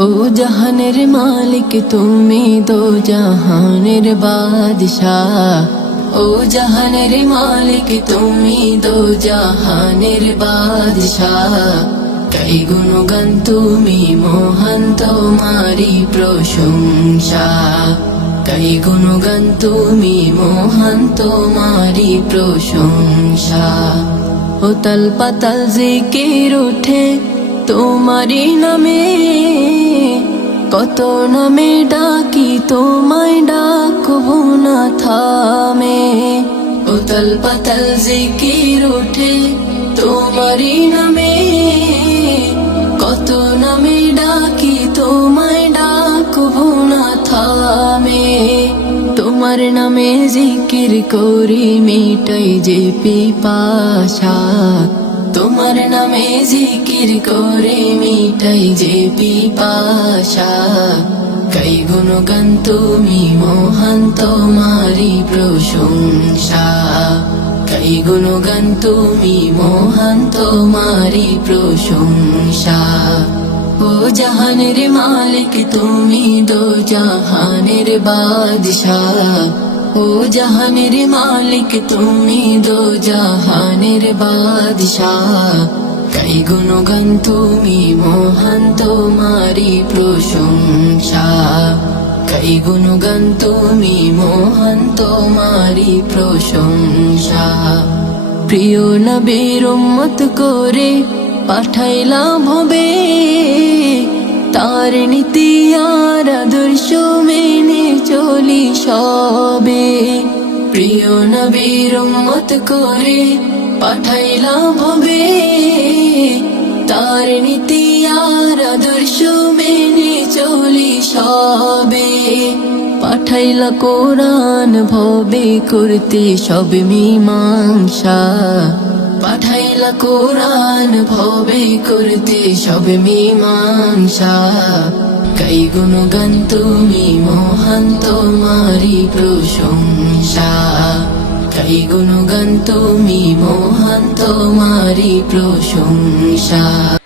ও জাহানের মালিক তুমি দো জাহানের বাদশাহ। ও জাহানের মালিক তুমি দো জাহানের বাদশাহ। কই গুণগান তুমি মহান তোমারি প্রশংসা। কই গুণগান তুমি মহান তোমারি প্রশংসা। ও তাল পাতাল জিকির উঠে তোমারি নামে, কত নামে ডাকি তোমায় ডাকবো না থামে। উতল পাতল জিকির উঠে তোমারি নামে, কত নামে ডাকি তোমায় ডাকবো না থামে। তোমার নামে জিকির করি মিটাই যে পিপাসা। তোমার নামে জিকির করে মিটাই যে পিপাসা। কই গুণগান তুমি মহান তোমারি প্রশংসা। কই গুণগান তুমি মহান তোমারি প্রশংসা। ও জাহানের মালিক তুমি দো জাহানের বাদশাহ। ও জাহানের মালিক তুমি দো জাহানের বাদশাহ। কই গুণগান তুমি মহান তোমারি প্রশংসা। কই গুণগান তুমি মহান তোমারি প্রশংসা। প্রিয় নবীর উম্মত করে পাঠাইলা ভবে, তার নীতি আর আদর্শ মেনে চলি সবে। প্রিয় নবীর উম্মত করে পাঠাইলা ভবে, তার নীতি আর আদর্শ মেনে চলি সবে। পাঠাইলা কোরআন ভবে করতে সব মীমাংসা। পাঠাইলা কোরআন ভবে করতে সব মীমাংসা। কই গুণগান তুমি মহান তোমারি প্রশংসা। কই গুণগান তুমি মহান তোমারি প্রশংসা।